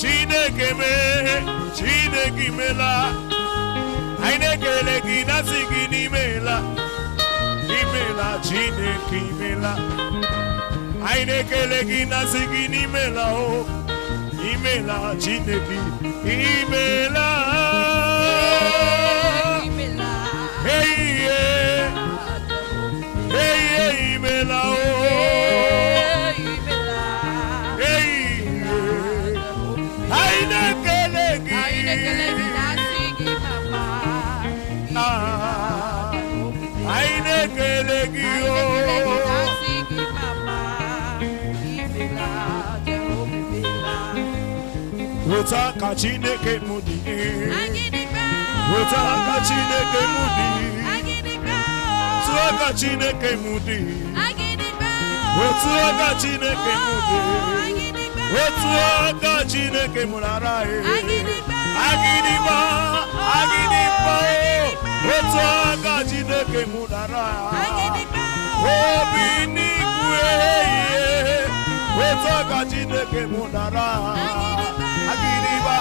Chineke imela Chineke imela ainekele gị nasị gị imela Chineke imela ainekele gị nasị gị imela o imela Chineke imela hey imela o Wotaka Chineke mudi Wotaka Chineke mudi Wotaka Chineke mudi Wotaka Chineke mudi Wotaka Chineke murarai Aginiba Wotaka Chineke murarai Obini kwe Wotaka Chineke murarai Aginiba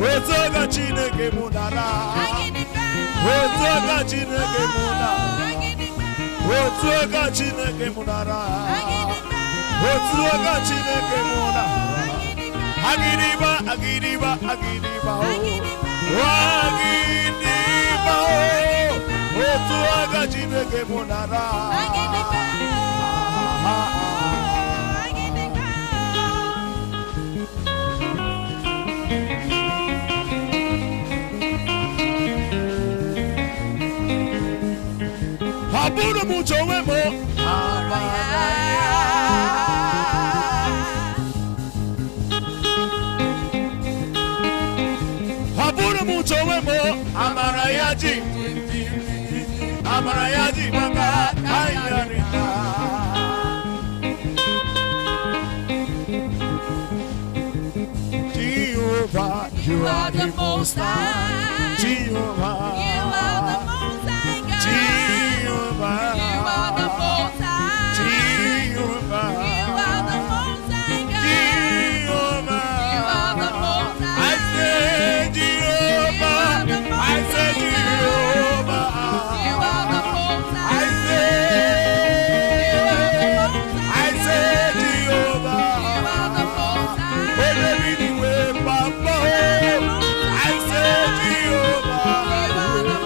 Wotaka Chineke munara Wotaka Chineke munara Wotaka Chineke munara Wotaka Chineke munara Aginiba Wotaka Chineke munara Aburu mucho wemo Aburu mucho wemo Amarayaji maka ayarita Jehovah, you are the most high. Jehovah, you are the most high God. Jehovah, you are the most high. Jehovah, you are the most high God. Jehovah, you are the most high. I say Jehovah, I say Jehovah, you are the most high. I say Jehovah, you are the most high. I say Jehovah, you are the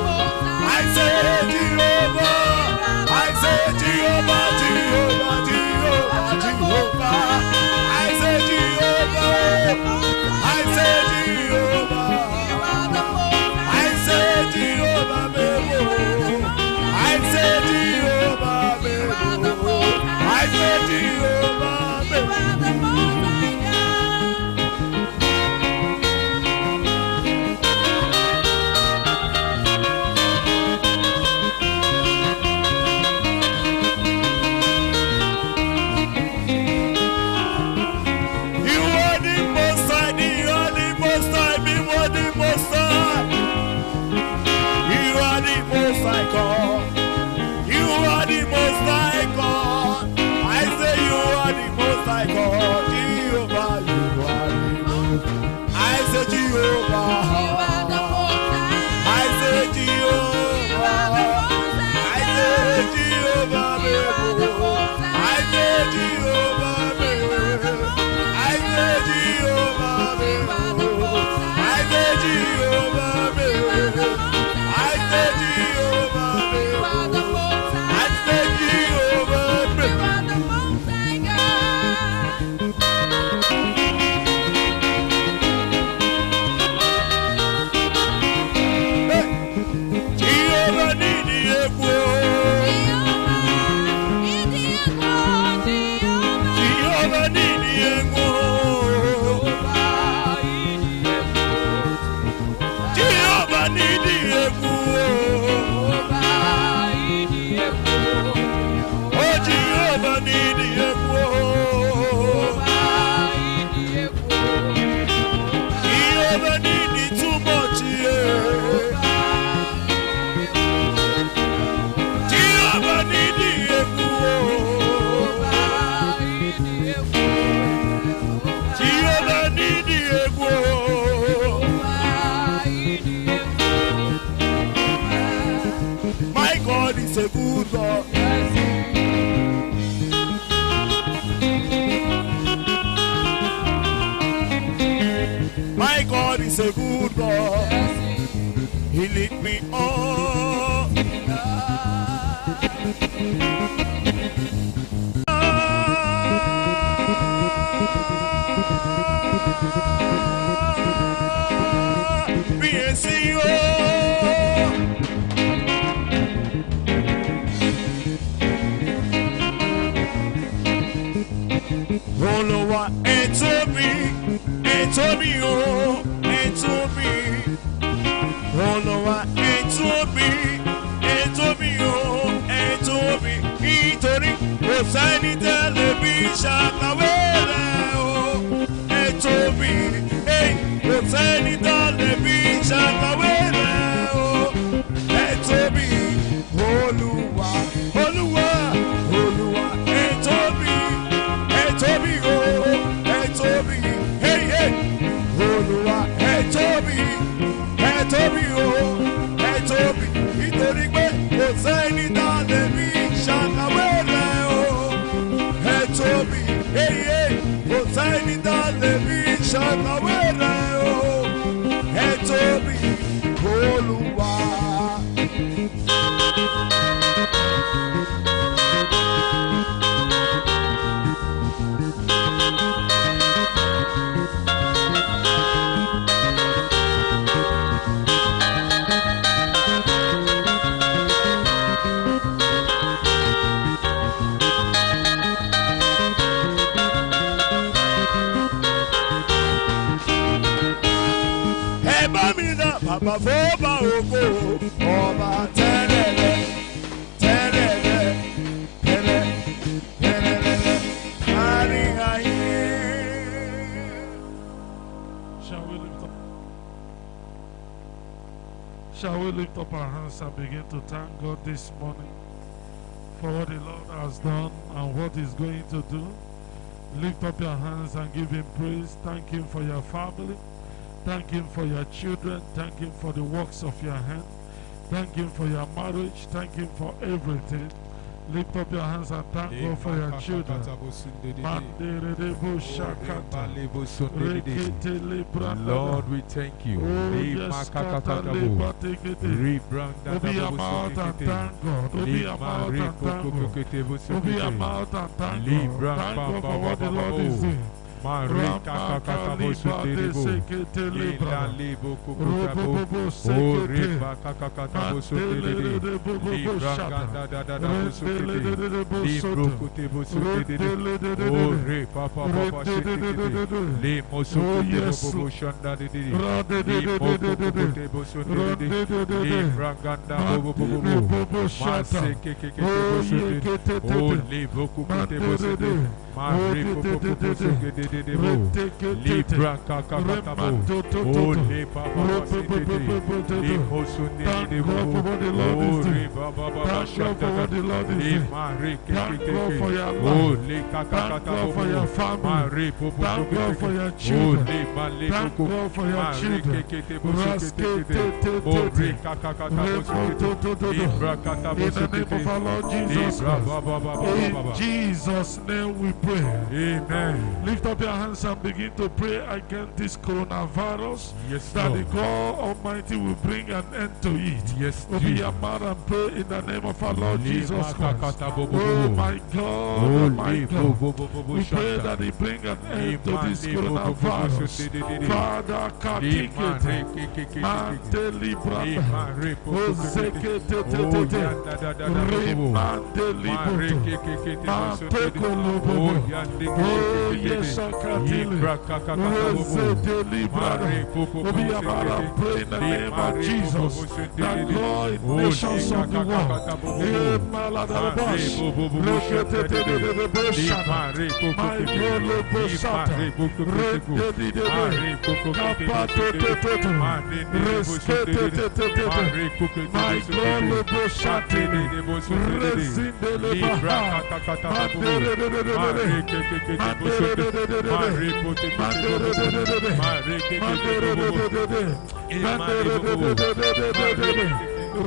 God is a good God. He lead me on. Be a CEO. Olúwa ẹ tóbi o, ẹ tóbi. Olúwa ẹ tóbi o, ẹ tóbi. Nítorí kò sẹ́ni tẹ́lẹ̀ bí ṣàkàwé rẹ̀ o, ẹ tóbi. Kò sẹ́ni tẹ́lẹ̀ bí ṣàkàwé rẹ̀ o, ẹ tóbi. Olúwa, Olúwa, Olúwa ẹ tóbi. Tobi o, ẹ tóbi, hey hey. Olúwa ẹ tóbi o, ẹ tóbi. Nítorí pé kò sẹ́ni tá lè fi ṣàkàwé rẹ̀ o, ẹ tóbi, hey hey. Kò sẹ́ni tá lè fi ṣàkàwé rẹ̀ o, ẹ tóbi. Olúwa. Bàbá fọ́ba ògo ọba tẹ́lẹ̀lẹ̀ tẹ́lẹ̀lẹ̀ tẹ́lẹ̀lẹ̀ kárí ayé. Shall we lift up our hands and begin to thank God this morning for what the Lord has done and what He's going to do? Lift up your hands and give Him praise. Thank Him for your family. Thank Him for your children. Thank Him for the works of your hand. Thank Him for your marriage. Thank Him for everything. Lift up your hands and thank God for your children. Lord, we thank you. Open your mouth and thank God. Open your mouth and thank God. Open your mouth and thank God. Thank God for what the Lord is doing. Libra kakakatabo, oh Libra for your family. Thank God for your children. Thank God for your children. In the name of our Lord Jesus Christ. In Jesus' name we pray. Amen. Lift up your hands and begin to pray against this coronavirus. Yes, that Lord. the God Almighty will bring an end to it. Yes, open your mouth and pray in the name of our Lord Jesus Christ. Oh my God, oh my God. We pray that He bring an end to this coronavirus. Father, katikete, manteli branda, ozekete, remandeli boto, manteko lobo. Oh yes, akatili, ozedeli branda. Open your mouth and pray in the name of Jesus. That Lord, nations of the world, In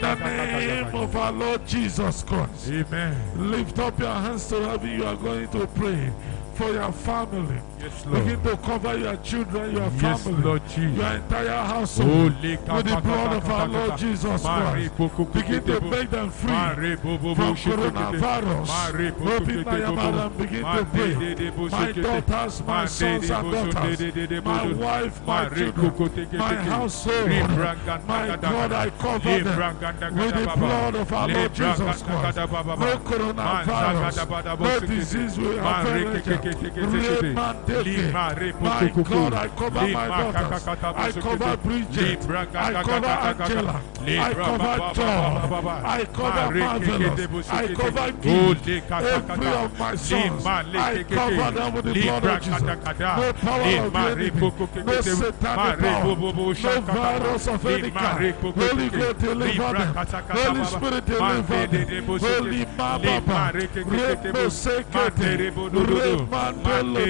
the name of our Lord Jesus Christ. Amen. Lift up your hands to heaven. You are going to pray for your family. Yes, Lord. Begin to cover your children, your Yes, family, Lord Jesus. your entire household with the blood of our Lord Jesus Christ. Begin to make them free from coronavirus. Open your mouth and begin to pray. My daughters, my sons and daughters, my wife, my children, my household, my God, I cover them with the blood of our Lord Jesus Christ. No coronavirus, no disease will affect them. My God, I cover my daughters. I cover Bridget. I cover Angela. I cover John. I cover Marvelous. I cover Gift. Every of my sons, I cover them with the blood of Jesus. No power of the enemy. No satanic power. No virus of any kind. Holy God, deliver them. Holy Spirit, deliver them. Holy Mama, Rebo Sekete, Remandolo,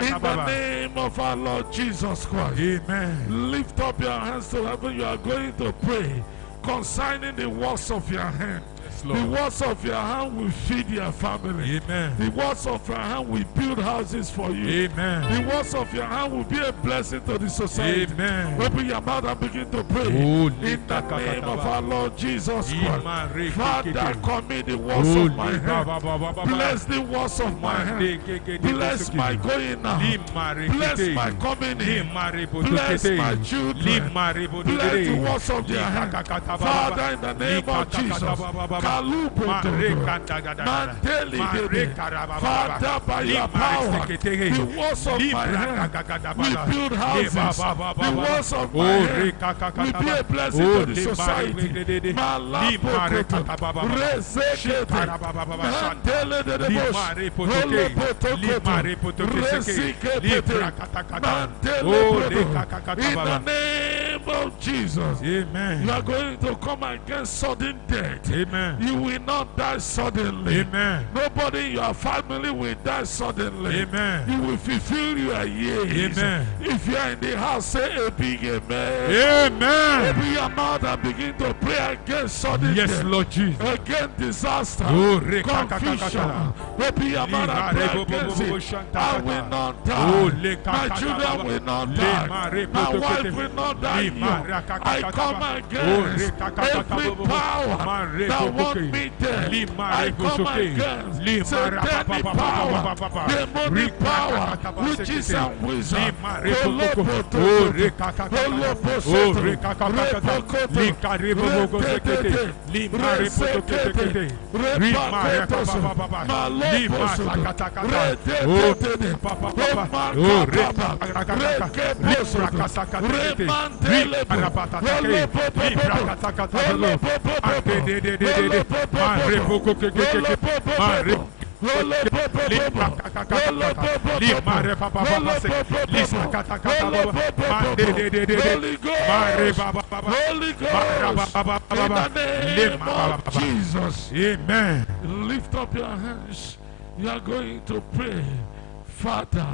in the name of our Lord Jesus Christ. Amen. Lift up your hands to heaven. You are going to pray concerning the works of your hand. The works of your hand will feed your family. Amen. The works of your hand will build houses for you. Amen. The works of your hand will be a blessing to the society. Amen. Open your mouth and begin to pray. In the name of our Lord Jesus Christ. Father, commit the works of my hand. Bless the works of my hand. Bless my going out. Bless my coming in. Bless my children. Bless the works of their hand. Father, in the name of Jesus. Father, by your power, the works of my hand will build houses. The works of my hand will be a blessing to the society. In the name of Jesus, Amen. you are going to come against sudden death. Amen. You will not die suddenly. Amen. Nobody in your family will die suddenly. Amen. You will fulfill your years. Amen. If you are in the house, say a big amen. Amen. Open your mouth and begin to pray against sudden Yes, death. Lord Jesus. Against disaster. Oh, Confusion. Open your mouth and pray against it. I will not die. My children will not die. My wife will not die young. I come against every power that want me dead. I come against satanic power, demonic power, witches and wizards. Holy Ghost, in the name of Jesus. Amen. Lift up your hands. You are going to pray. Father,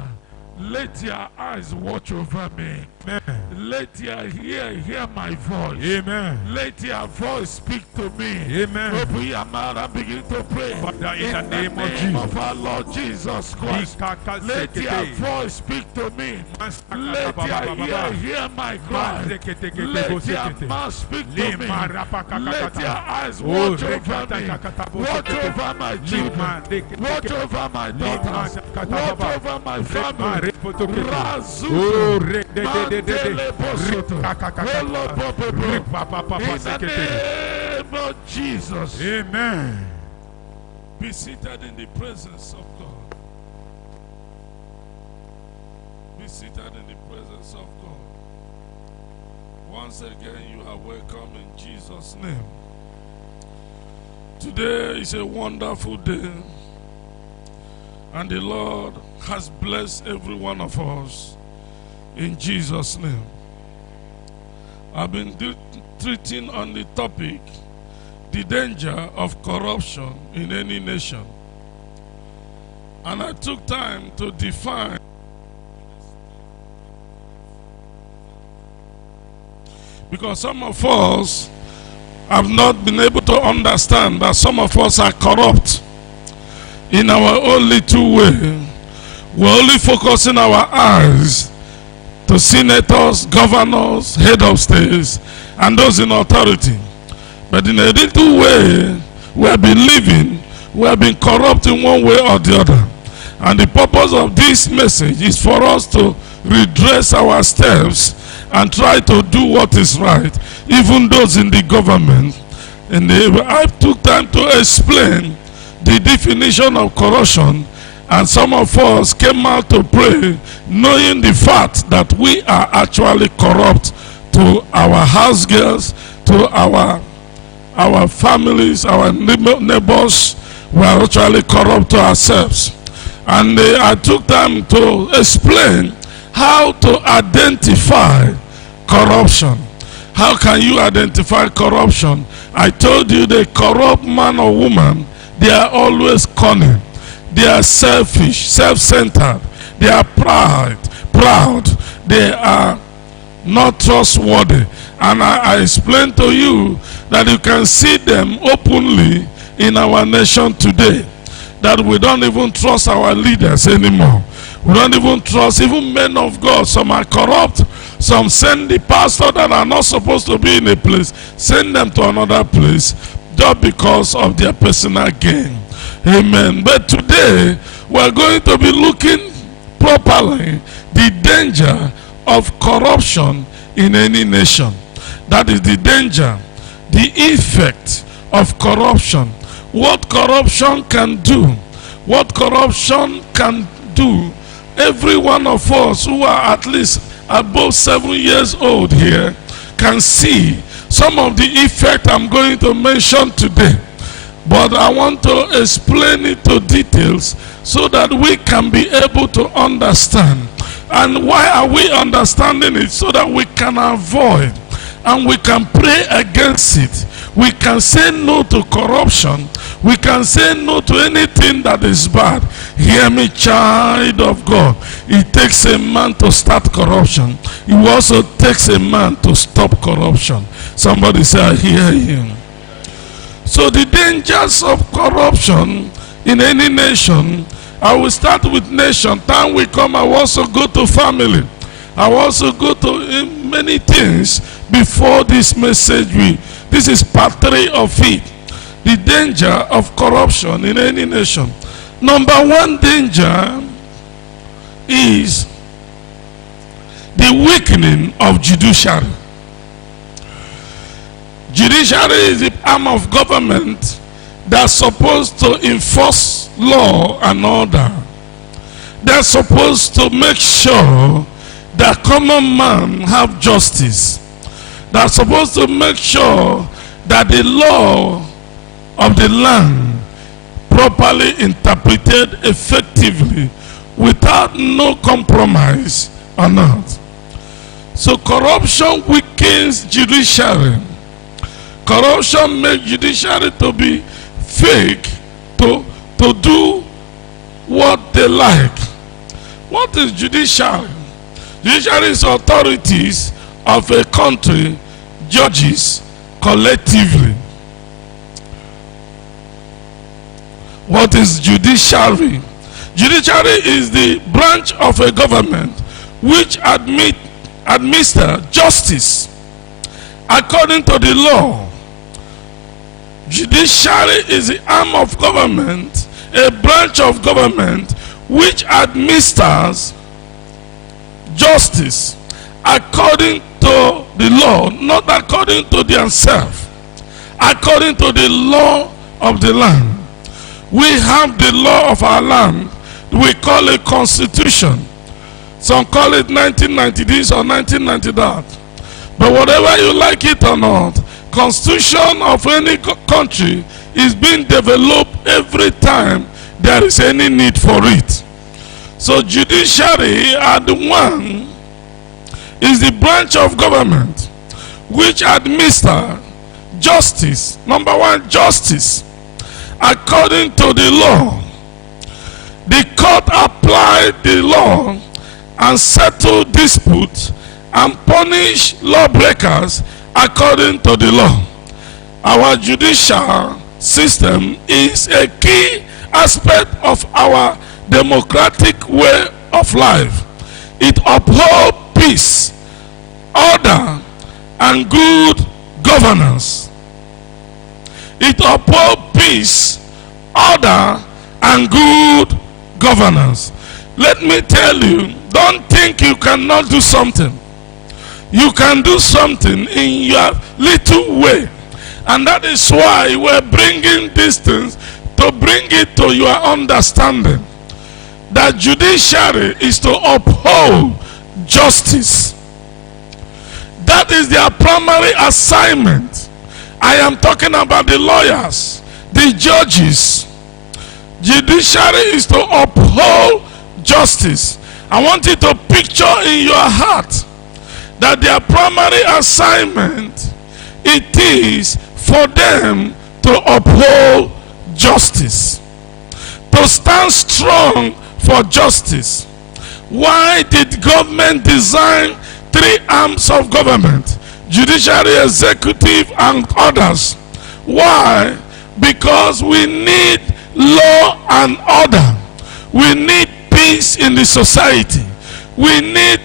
let your eyes watch over me. Amen. Let your ear hear my voice. Amen. Let your voice speak to me. Amen. Open your mouth and begin to pray. Father, in the name of our Lord Jesus Christ. Let your voice speak to me. Let your ear hear my cry. Let your mouth speak to me. Let your eyes watch over me. Watch over my children. Watch over my daughters. Watch over my family. Razu. In the name name of Jesus. Amen. Be seated in the presence of God. Be seated in the presence of God. Once again, you are welcome in Jesus' name. Today is a wonderful day, and the Lord has blessed every one of us in Jesus' name. I've been treating on the topic, the danger of corruption in any nation. And I took time to define because some of us have not been able to understand that some of us are corrupt in our own little way. We're only focusing our eyes to senators, governors, head of states, and those in authority. But in a little way, we have been living, we have been corrupt in one way or the other. And the purpose of this message is for us to redress our steps and try to do what is right, even those in the government. And I took time to explain the definition of corruption, and some of us came out to pray knowing the fact that we are actually corrupt to our house girls, to our families, our neighbors. We are actually corrupt to ourselves. And I took time to explain how to identify corruption. How can you identify corruption? I told you the corrupt man or woman, they are always cunning. They are selfish, self-centered. They are proud. They are not trustworthy. And I explained to you that you can see them openly in our nation today. That we don't even trust our leaders anymore. We don't even trust even men of God. Some are corrupt. Some send the pastor that are not supposed to be in a place, send them to another place just because of their personal gain. Amen. But today we're going to be looking properly the danger of corruption in any nation. That is the danger, the effect of corruption. What corruption can do. What corruption can do. Every one of us who are at least above 7 years old here can see some of the effect I'm going to mention today. But I want to explain it to details so that we can be able to understand. And why are we understanding it? So that we can avoid and we can pray against it. We can say no to corruption. We can say no to anything that is bad. Hear me, child of God. It takes a man to start corruption. It also takes a man to stop corruption. Somebody say, I hear him. So the dangers of corruption in any nation, I will start with nation. Time will come, I will also go to family. I will also go to many things before this message. This is part 3 of it. The danger of corruption in any nation. Number one danger is the weakening of judiciary. Judiciary is the arm of government that's supposed to enforce law and order. They're supposed to make sure that common man have justice. They're supposed to make sure that the law of the land properly interpreted effectively without no compromise or not. So corruption weakens judiciary. Corruption makes judiciary to be fake, to do what they like. What is judiciary? Judiciary is authorities of a country, judges collectively. What is judiciary? Judiciary is the branch of a government which administers justice according to the law. Judiciary is the arm of government, a branch of government which administers justice according to the law, not according to themselves, according to the law of the land. We have the law of our land. We call it constitution. Some call it 1990 this or 1990 that. But whatever you like it or not, constitution of any country is being developed every time there is any need for it. So judiciary are the one, is the branch of government which administer justice. Number one, justice. According to the law, the court apply the law and settle disputes and punish lawbreakers according to the law. Our judicial system is a key aspect of our democratic way of life. It upholds peace, order, and good governance. It upholds peace, order, and good governance. Let me tell you, don't think you cannot do something. You can do something in your little way. And that is why we're bringing these things to bring it to your understanding. That judiciary is to uphold justice. That is their primary assignment. I am talking about the lawyers, the judges. Judiciary is to uphold justice. I want you to picture in your heart that their primary assignment, it is for them to uphold justice, to stand strong for justice. Why did government design three arms of government? Judiciary, executive, and others. Why? Because we need law and order. We need peace in the society. We need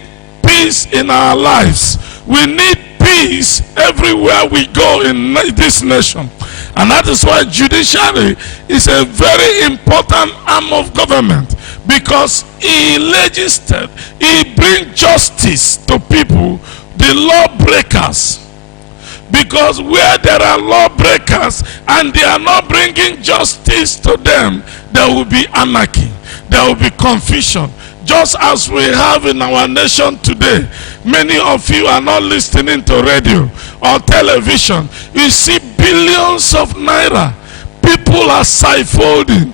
peace in our lives. We need peace everywhere we go in this nation. And that is why judiciary is a very important arm of government, because he legislates, he brings justice to people, the lawbreakers. Because where there are lawbreakers and they are not bringing justice to them, there will be anarchy, there will be confusion. Just as we have in our nation today, many of you are not listening to radio or television. You see billions of naira. People are siphoning,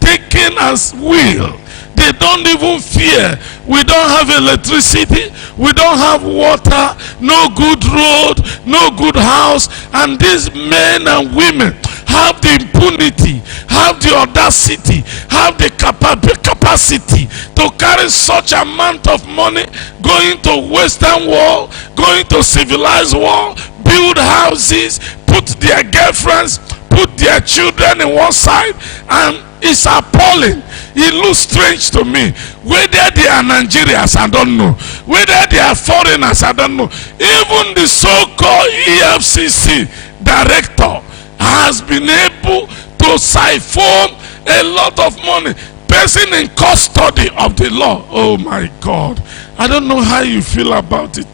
taking as will. They don't even fear. We don't have electricity. We don't have water. No good road. No good house. And these men and women have the impunity, have the audacity, have the capacity to carry such amount of money, going to Western world, going to civilized world, build houses, put their girlfriends, put their children in one side, and it's appalling. It looks strange to me. Whether they are Nigerians, I don't know. Whether they are foreigners, I don't know. Even the so-called EFCC director has been able to siphon a lot of money. Person in custody of the law. Oh my God. I don't know how you feel about it,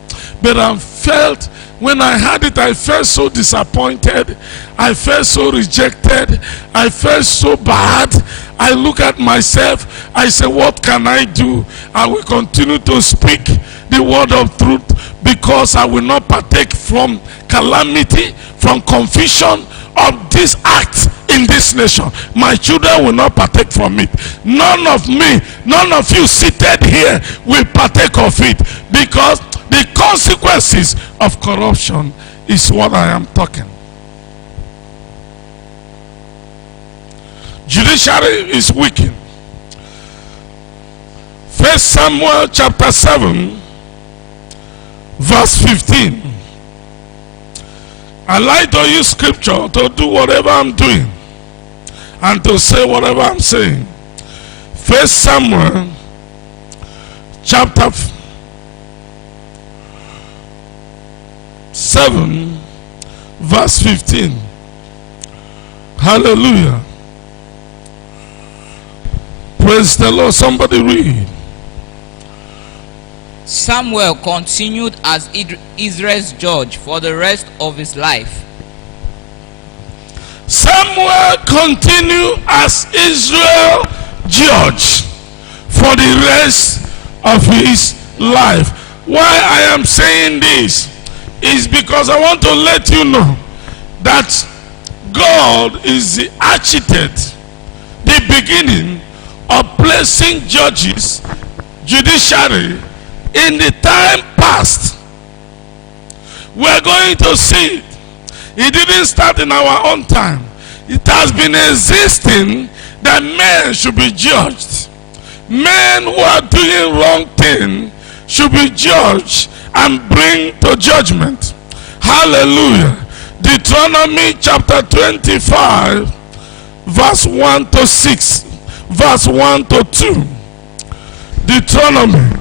but I felt, when I had it, I felt so disappointed. I felt so rejected. I felt so bad. I look at myself. I say, what can I do? I will continue to speak the word of truth, because I will not partake from calamity, from confusion of this act in this nation. My children will not partake from it. None of me, none of you seated here will partake of it, because the consequences of corruption is what I am talking. Judiciary is weakened. 1 Samuel chapter 7 verse 15. I like to use scripture to do whatever I'm doing and to say whatever I'm saying. 1 Samuel chapter 7 verse 15. Hallelujah. Praise the Lord. Somebody read. Samuel continued as Israel's judge for the rest of his life. Samuel continued as Israel judge for the rest of his life. Why I am saying this is because I want to let you know that God is the architect, the beginning of placing judges, judiciary in the time past. We're going to see it. It didn't start in our own time. It has been existing that men should be judged. Men who are doing wrong thing should be judged and bring to judgment. Hallelujah. Deuteronomy chapter 25 verse 1 to 6, verse 1 to 2. Deuteronomy.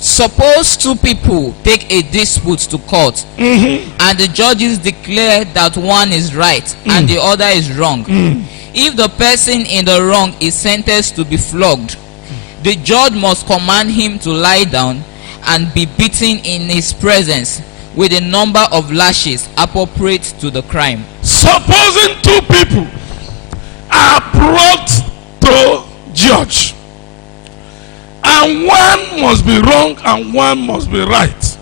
Suppose two people take a dispute to court, and the judges declare that one is right and the other is wrong. If the person in the wrong is sentenced to be flogged, the judge must command him to lie down and be beaten in his presence with a number of lashes appropriate to the crime. Supposing two people are brought to judge, and one must be wrong and one must be right,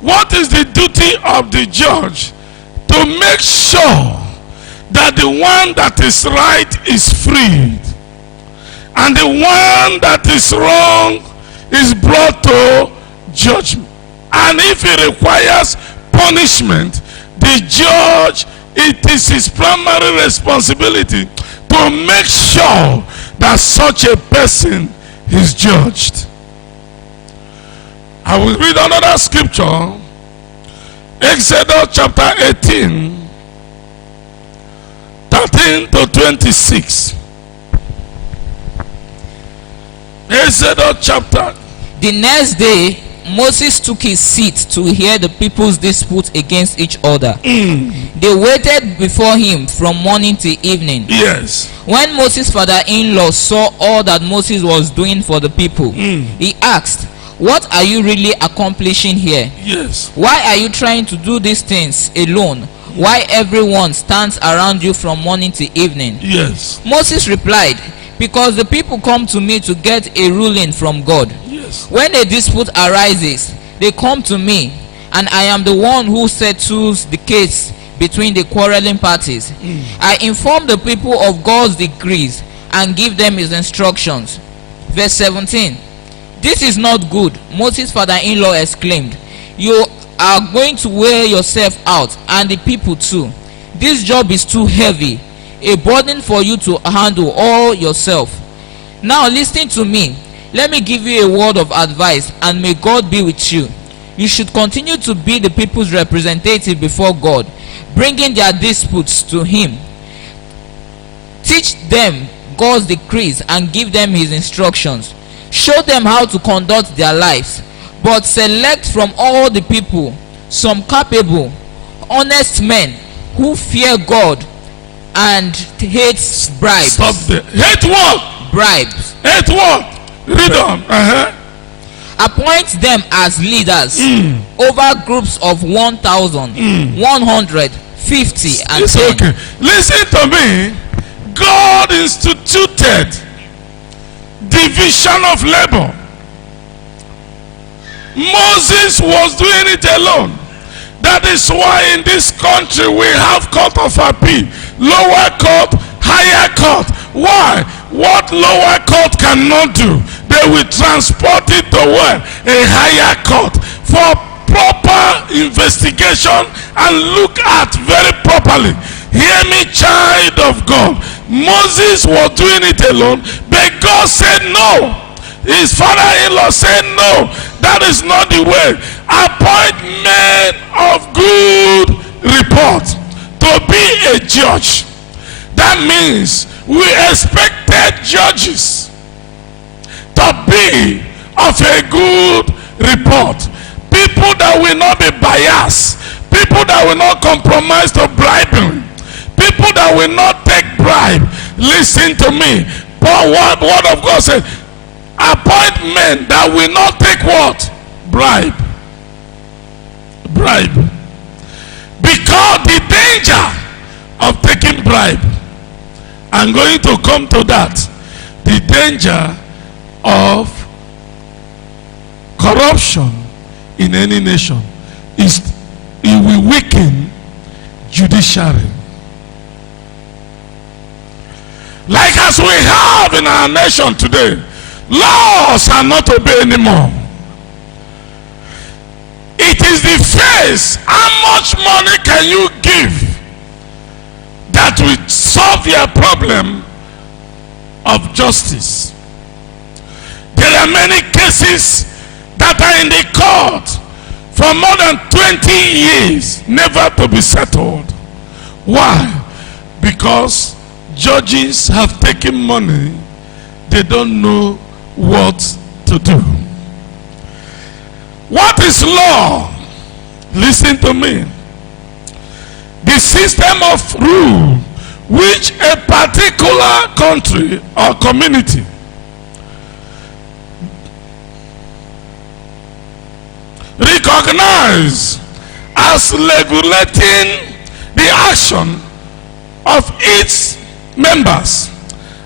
what is the duty of the judge? To make sure that the one that is right is freed and the one that is wrong is brought to judgment. And if it requires punishment, the judge, it is his primary responsibility to make sure that such a person is judged. I will read another scripture. Exodus chapter 18, 13 to 26. Exodus chapter. The next day, Moses took his seat to hear the people's dispute against each other. They waited before him from morning till evening. Yes. When Moses' father-in-law saw all that Moses was doing for the people, he asked, "What are you really accomplishing here? Yes. Why are you trying to do these things alone? Why everyone stands around you from morning till evening?" Yes. Moses replied, "Because the people come to me to get a ruling from God. Yes. When a dispute arises, they come to me, and I am the one who settles the case between the quarreling parties. I inform the people of God's decrees and give them his instructions." Verse 17. "This is not good," Moses' father-in-law exclaimed. "You are going to wear yourself out, and the people too. This job is too heavy, a burden for you to handle all yourself. Now listen to me. Let me give you a word of advice, and may God be with you. You should continue to be the people's representative before God, bringing their disputes to him. Teach them God's decrees and give them his instructions. Show them how to conduct their lives, but select from all the people some capable, honest men who fear God and hate bribes." Stop there. Hate what? Bribes. Hate what? Read on. Appoint them as leaders over groups of 1,000, 150, and It's 10. okay. Listen to me. God instituted division of labor. Moses was doing it alone. That is why in this country we have court of appeal, lower court, higher court. Why? What lower court cannot do, they will transport it to where? A higher court for proper investigation and look at very properly. Hear me, child of God. Moses was doing it alone, but God said no. His father-in-law said no, that is not the way. Appoint men of good report to be a judge. That means we expected judges to be of a good report. People that will not be biased. People that will not compromise to bribery. People that will not take bribe. Listen to me. Paul, word of God said, appoint men that will not take what? Bribe. Bribe. Because the danger of taking bribe. I'm going to come to that. The danger of corruption in any nation is it will weaken judiciary. Like as we have in our nation today, laws are not obeyed anymore. It is the face. How much money can you give that will solve your problem of justice? There are many cases that are in the court for more than 20 years, never to be settled. Why? Because judges have taken money, they don't know what to do. What is law? Listen to me. The system of rule which a particular country or community recognize as regulating the action of its members,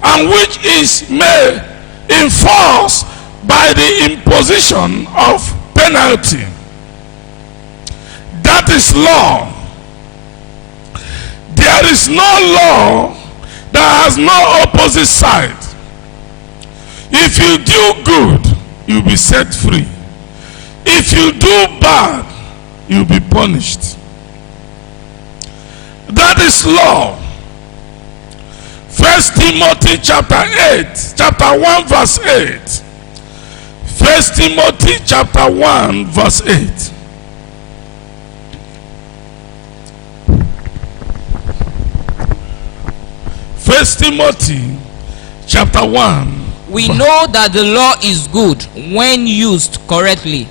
and which is made enforced by the imposition of penalty. That is law. There is no law that has no opposite side. If you do good, you'll be set free. If you do bad, you'll be punished. That is law. 1 Timothy chapter 1 verse 8. 1 Timothy chapter 1 verse 8. First Timothy chapter 1. We know that the law is good when used correctly.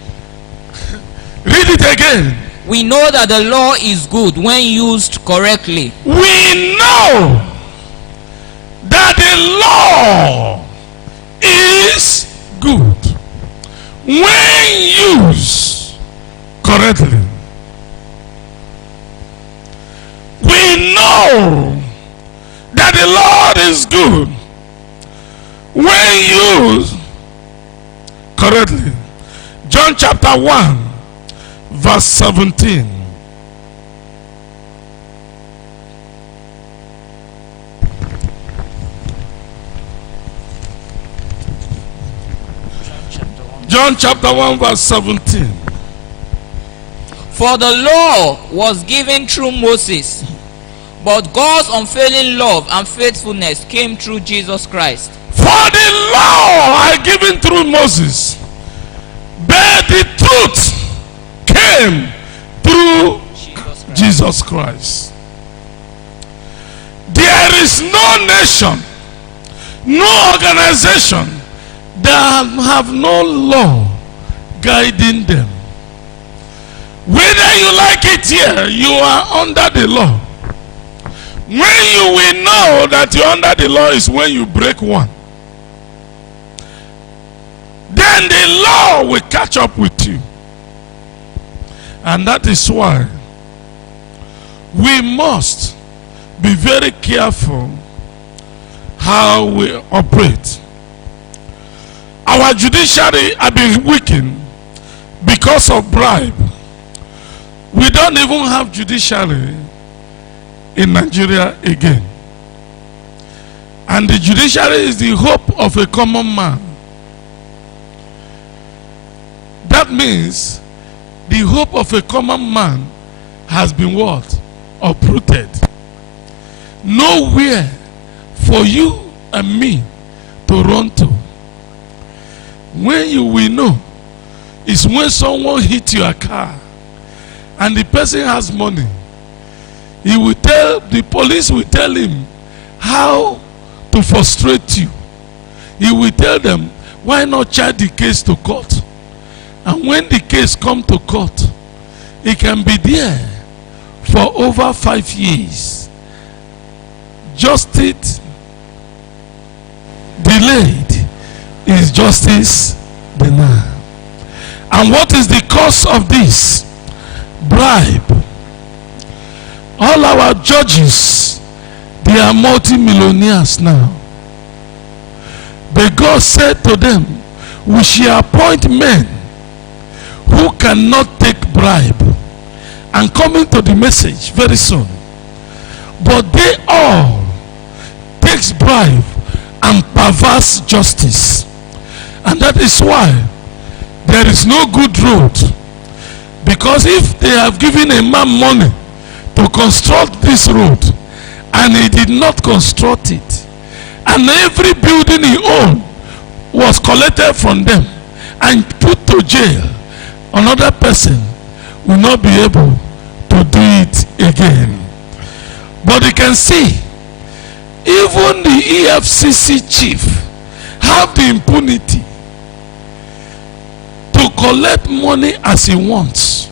Read it again. We know that the law is good when used correctly. We know that the law is good when used correctly. We know that the Lord is good when used correctly. John chapter 1 verse 17. John chapter 1 verse 17. For the law was given through Moses, but God's unfailing love and faithfulness came through Jesus Christ. For the law are given through Moses, but the truth came through Jesus Christ. There is no nation, no organization that have no law guiding them. Whether you like it here, you are under the law. When you will know that you're under the law is when you break one. Then the law will catch up with you. And that is why we must be very careful how we operate. Our judiciary has been weakened because of bribe. We don't even have judiciary in Nigeria again. And the judiciary is the hope of a common man. That means the hope of a common man has been what? Uprooted. Nowhere for you and me to run to. When you will know is when someone hit your car and the person has money. He will tell, the police will tell him how to frustrate you. He will tell them, why not charge the case to court? And when the case comes to court, it can be there for over 5 years. Justice delayed is justice denied. And what is the cause of this? Bribe. All our judges, they They are multi-millionaires now. But God said to them, we shall appoint men who cannot take bribe. And coming to the message very soon. But they all takes bribe and perverse justice. And that is why there is no good road. Because if they have given a man money to construct this road and he did not construct it, and every building he owned was collected from them and put to jail, another person will not be able to do it again. But you can see, even the EFCC chief have the impunity to collect money as he wants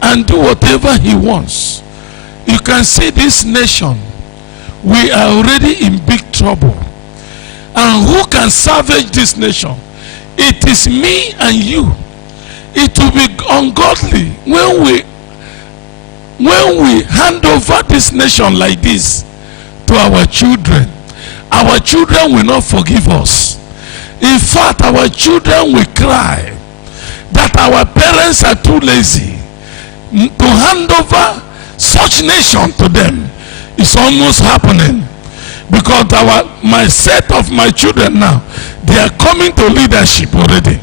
and do whatever he wants. You can see this nation, we are already in big trouble. And who can salvage this nation? It is me and you. It will be ungodly when we hand over this nation like this to our children. Our children will not forgive us. In fact, our children will cry that our parents are too lazy to hand over such nation to them. It's almost happening, because my set of my children now, they are coming to leadership already.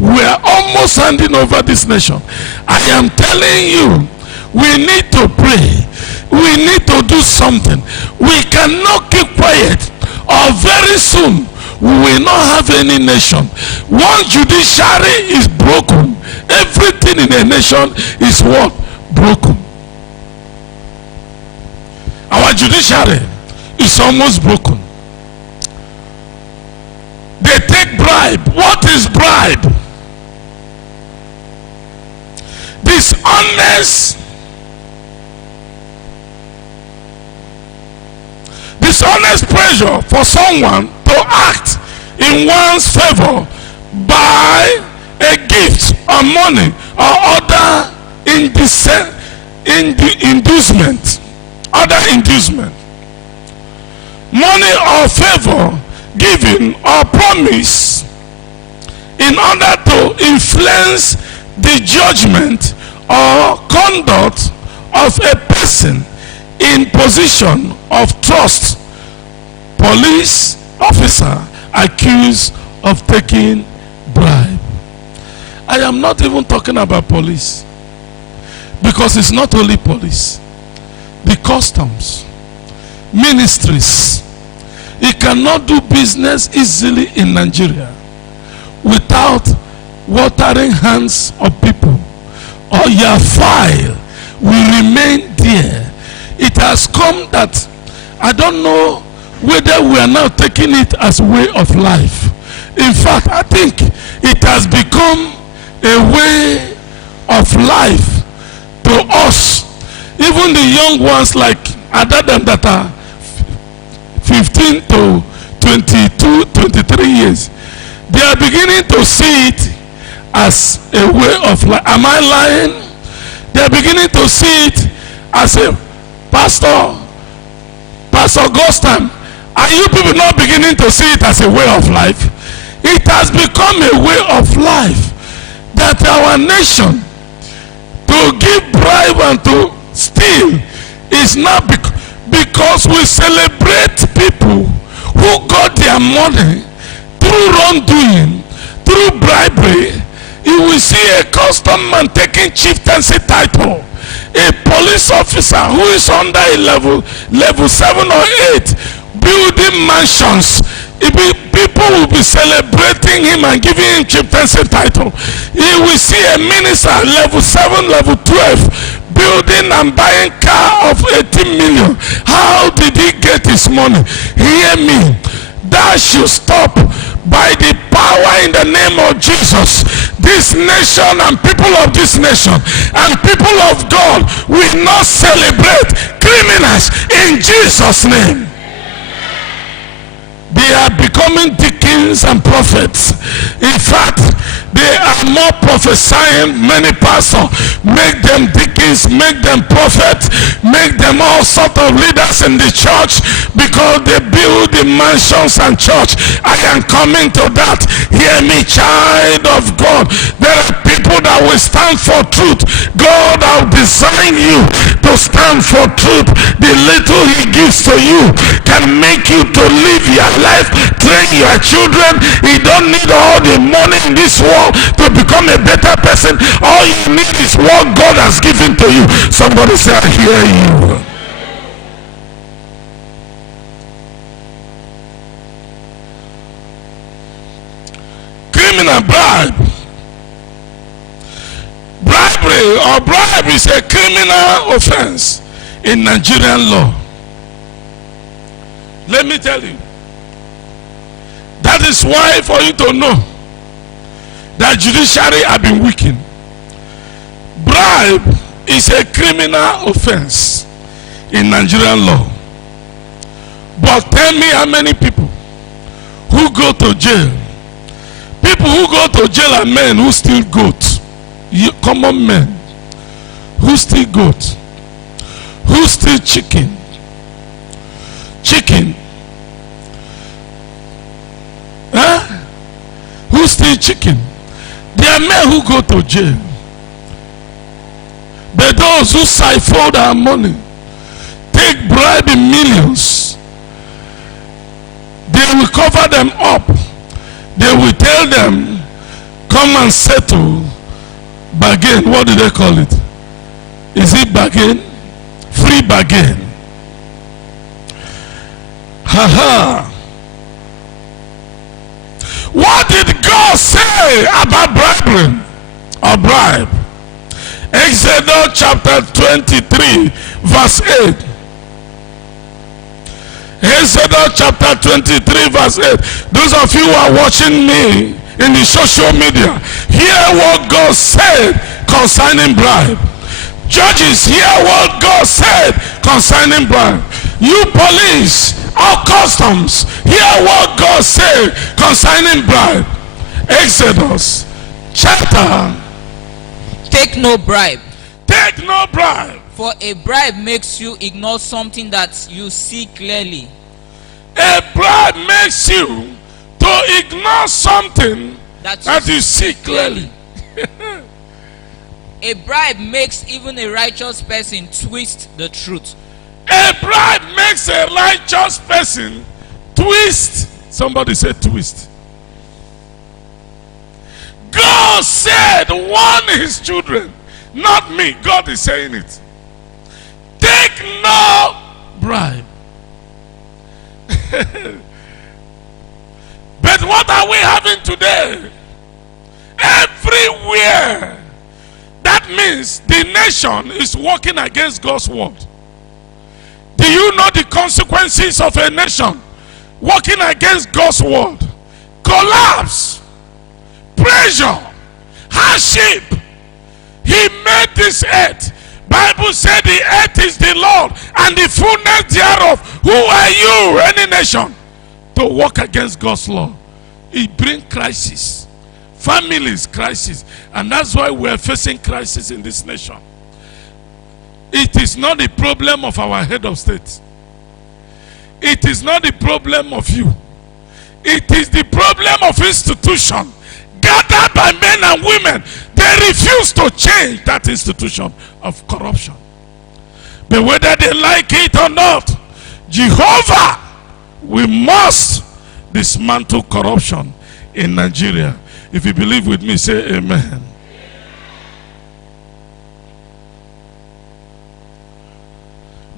We are almost handing over this nation. I am telling you, we need to pray. We need to do something. We cannot keep quiet, or very soon we will not have any nation. Once judiciary is broken, everything in a nation is what? Broken. Our judiciary is almost broken. They take bribe. What is bribe? Dishonest pressure for someone to act in one's favor by a gift or money or other inducement. Money or favor given or promise in order to influence the judgment or conduct of a person in position of trust. Police officer accused of taking bribe. I am not even talking about police, because it's not only police. The customs, ministries, you cannot do business easily in Nigeria without watering hands of people, or your file will remain there. It has come that I don't know whether we are now taking it as a way of life. In fact, I think it has become a way of life to us. Even the young ones like Adam that are 15 to 22, 23 years, they are beginning to see it as a way of life. Am I lying? They are beginning to see it as a Pastor Gostam, are you people not beginning to see it as a way of life? It has become a way of life that our nation, to give bribe and to steal, is not because we celebrate people who got their money through wrongdoing, through bribery. You will see a custom man taking chieftaincy title, a police officer who is under a level 7 or 8 building mansions. People will be celebrating him and giving him chieftaincy title. You will see a minister level 7, level 12 building and buying car of 18 million. How did he get his money? Hear me. That should stop by the power in the name of Jesus. This nation and people of this nation and people of God will not celebrate criminals in Jesus' name. they are becoming deacons and prophets. In fact, they are more prophesying. Many pastors make them deacons, make them prophets, make them all sort of leaders in the church because they build the mansions and church. I am coming to that. Hear me, child of God. There are people that will stand for truth. God has designed you to stand for truth. The little he gives to you can make you to live your life, train your children. You don't need all the money in this world to become a better person. All you need is what God has given to you. Somebody say, I hear you. Criminal bribe. Bribery or bribe is a criminal offense in Nigerian law. Let me tell you. That is why, for you to know that judiciary have been weakened. Bribe is a criminal offense in Nigerian law. But tell me how many people who go to jail. People who go to jail are men who steal goat. Common men who steal goat, who steal chicken, who steal chicken. There are men who go to jail. But those who siphon our money, take bribe in millions, they will cover them up. They will tell them, come and settle. Bargain, what do they call it? Is it bargain? Free bargain. Ha. What did God say about bribery or bribe? Exodus chapter 23 verse 8. Exodus chapter 23 verse 8. Those of you who are watching me in the social media, hear what God said concerning bribe. Judges, hear what God said concerning bribe. You police, our customs, hear what God said concerning bribe. Exodus chapter. Take no bribe. Take no bribe. For a bribe makes you ignore something that you see clearly. A bribe makes you to ignore something that you see clearly. A bribe makes even a righteous person twist the truth. A bribe makes a righteous person twist. Somebody said twist. God said, warn his children, not me. God is saying it. Take no bribe. But what are we having today? Everywhere. That means the nation is working against God's word. Do you know the consequences of a nation working against God's word? Collapse, pressure, hardship. He made this earth. Bible said the earth is the Lord and the fullness thereof. Who are you, any nation, to work against God's law? It brings crisis, families crisis, and that's why we are facing crisis in this nation. It is not the problem of our head of state. It is not the problem of you. It is the problem of institution gathered by men and women. They refuse to change that institution of corruption. But whether they like it or not, Jehovah, we must dismantle corruption in Nigeria. If you believe with me, say amen.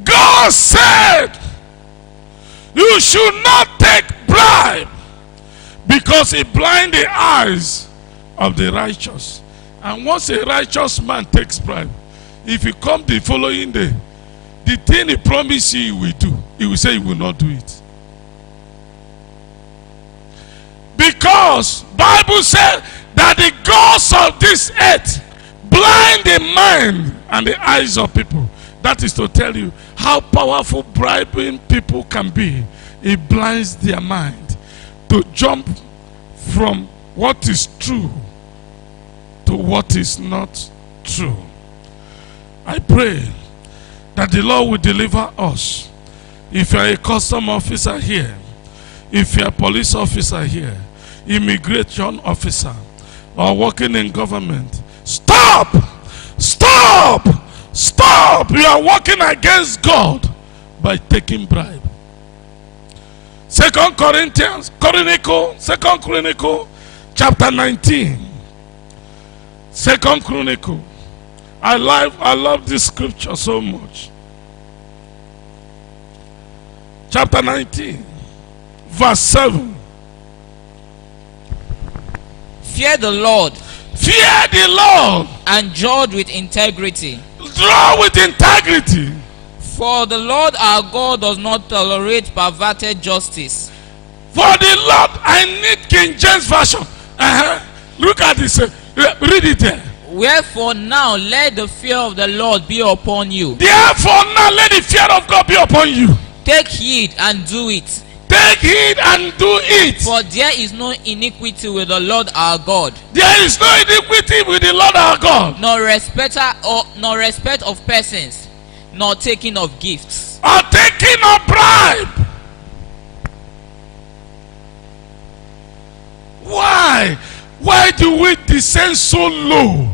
God said you should not take bribe because it blinds the eyes of the righteous. And once a righteous man takes bribe, if he come the following day, the thing he promised you he will do, he will say he will not do it. Because Bible said that the gods of this earth blind the mind and the eyes of people. That is to tell you how powerful bribing people can be. It blinds their mind. to jump from what is true to what is not true. I pray that the Lord will deliver us. If you are a custom officer here, if you are a police officer here, immigration officer, or working in government, stop! Stop! Stop! You are working against God by taking bribe. Second Chronicle chapter 19. Second Chronicle. I love this scripture so much. Chapter 19, verse 7. Fear the Lord. Fear the Lord. And judge with integrity. Draw with integrity. For the Lord our God does not tolerate perverted justice. For the Lord, I need King James Version. Look at this. Read it there. Wherefore now let the fear of the Lord be upon you. Therefore now let the fear of God be upon you. Take heed and do it. Take heed and do it. For there is no iniquity with the Lord our God. There is no iniquity with the Lord our God. Nor respect of persons, nor taking of gifts, or taking a bribe. Why? Why do we descend so low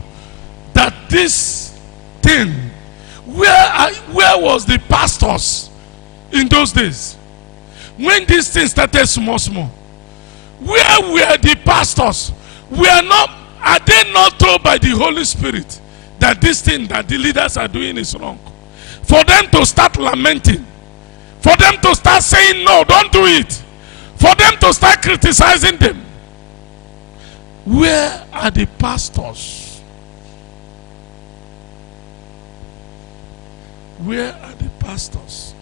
that this thing? Where was the pastors in those days? When this thing started small, where were the pastors? Are they not told by the Holy Spirit that this thing that the leaders are doing is wrong? For them to start lamenting, for them to start saying no, don't do it, for them to start criticizing them. Where are the pastors? Where are the pastors?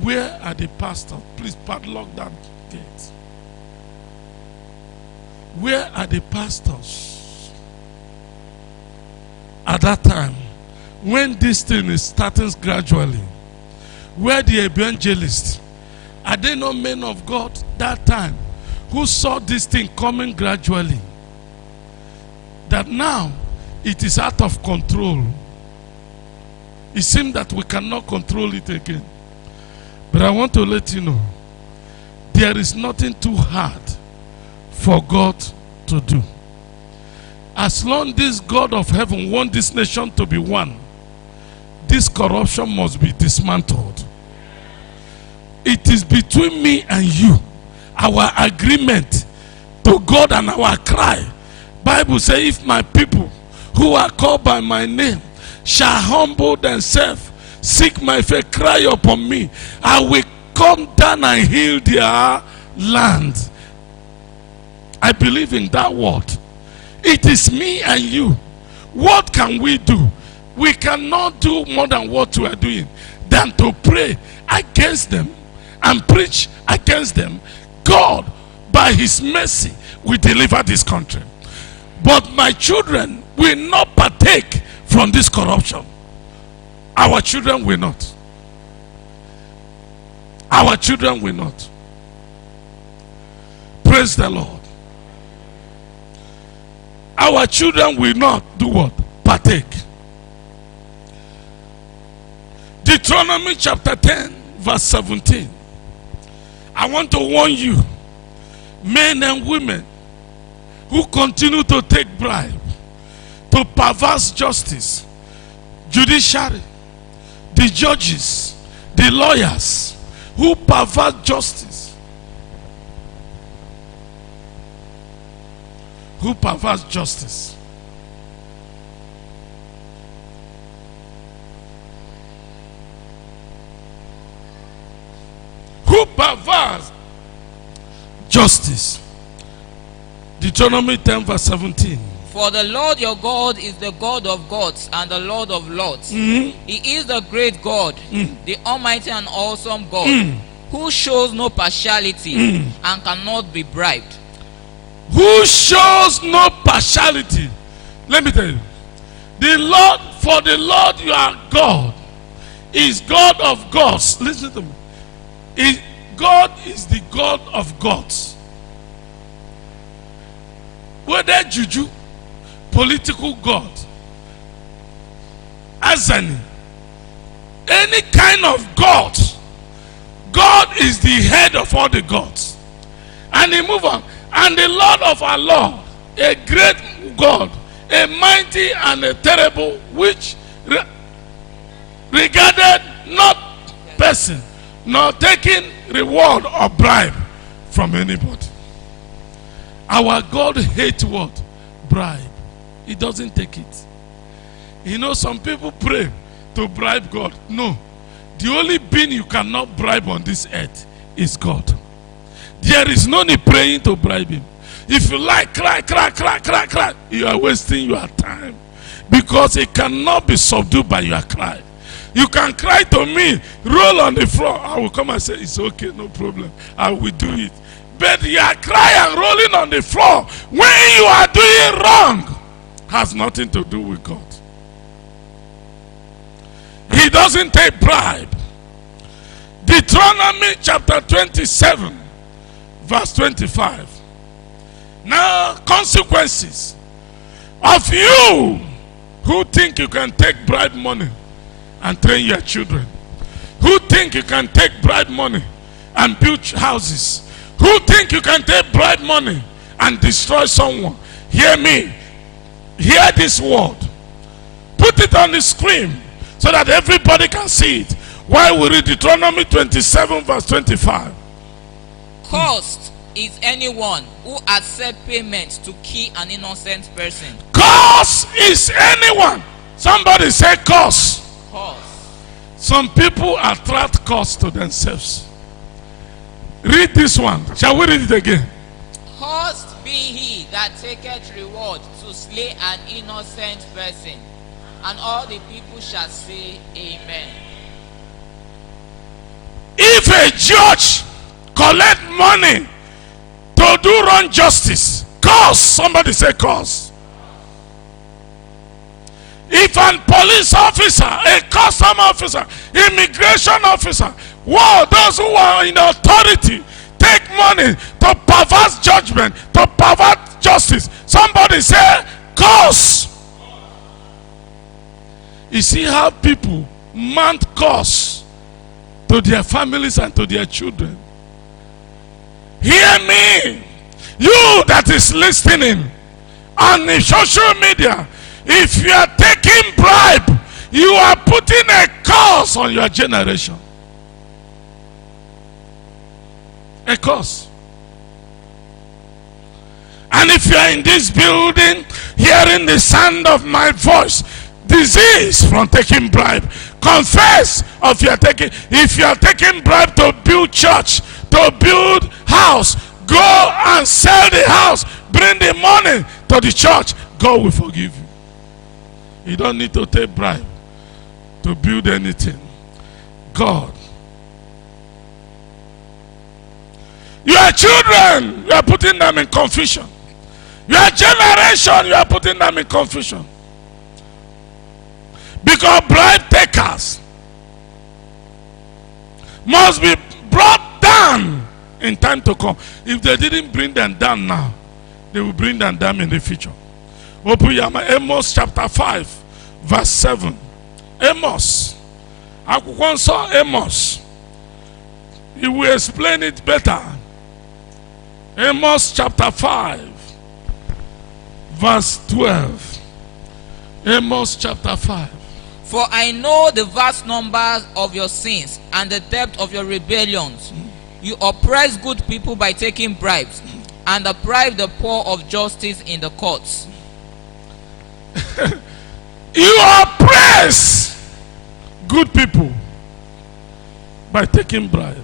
Where are the pastors? Please padlock that gate. Where are the pastors? At that time, when this thing is starting gradually, where the evangelists, are they not men of God that time who saw this thing coming gradually? That now it is out of control. It seems that we cannot control it again. But I want to let you know, there is nothing too hard for God to do. As long as this God of heaven wants this nation to be one, this corruption must be dismantled. It is between me and you, our agreement to God and our cry. Bible says, if my people who are called by my name shall humble themselves, seek my face, cry upon me, I will come down and heal their land. I believe in that word. It is me and you. What can we do? We cannot do more than what we are doing than to pray against them and preach against them. God, by his mercy, will deliver this country. But my children will not partake from this corruption. Our children will not. Our children will not. Praise the Lord. Our children will not do what? Partake. Deuteronomy chapter 10, verse 17. I want to warn you, men and women who continue to take bribe, to perverse justice, judiciary, the judges, the lawyers who pervert justice, who pervert justice. Who perverts justice. Deuteronomy 10 verse 17. For the Lord your God is the God of gods and the Lord of lords. He is the great God, the almighty and awesome God, who shows no partiality and cannot be bribed. Who shows no partiality. Let me tell you. The Lord, for the Lord your God is God of gods. Listen to me. God is the God of gods. Whether juju, political god, azani, any kind of god, God is the head of all the gods. And he move on. And the Lord of our Lord, a great God, a mighty and a terrible, which regarded not person, nor taking reward or bribe from anybody. Our God hates what? Bribe. He doesn't take it. You know, some people pray to bribe God. No. The only being you cannot bribe on this earth is God. There is no need praying to bribe him. If you like, cry, you are wasting your time. Because it cannot be subdued by your cry. You can cry to me, roll on the floor. I will come and say, it's okay, no problem. I will do it. But you are crying and rolling on the floor when you are doing wrong has nothing to do with God. He doesn't take bribe. Deuteronomy chapter 27, verse 25. Now, consequences of you who think you can take bribe money and train your children. Who think you can take bribe money and build houses. Who think you can take bribe money and destroy someone. Hear me. Hear this word. Put it on the screen so that everybody can see it. While we read Deuteronomy 27 verse 25. Cursed is anyone who accepts payment to kill an innocent person. Cursed is anyone. Somebody say curse. Curse. Some people attract curse to themselves. Read this one. Shall we read it again? Cursed be he that taketh reward to slay an innocent person. And all the people shall say, Amen. If a judge collect money to do wrong justice, cause, somebody say cause. If a police officer, a custom officer, immigration officer, wow, those who are in authority take money to pervert judgment, to pervert justice, somebody say cause. You see how people mount curse to their families and to their children. Hear me, you that is listening on the social media. If you are taking bribe, you are putting a curse on your generation. A curse. And if you are in this building hearing the sound of my voice, disease from taking bribe. Confess of your taking. If you are taking bribe to build church, to build house, go and sell the house, bring the money to the church, God will forgive you. You don't need to take bribe to build anything. God. Your children, you are putting them in confusion. Your generation, you are putting them in confusion. Because bribe takers must be brought down in time to come. If they didn't bring them down now, they will bring them down in the future. Open your mind. Amos chapter 5, verse 7. Amos. Amos. He will explain it better. Amos chapter 5, verse 12. Amos chapter 5. For I know the vast numbers of your sins and the depth of your rebellions. You oppress good people by taking bribes and deprive the poor of justice in the courts. You oppress good people by taking bribe.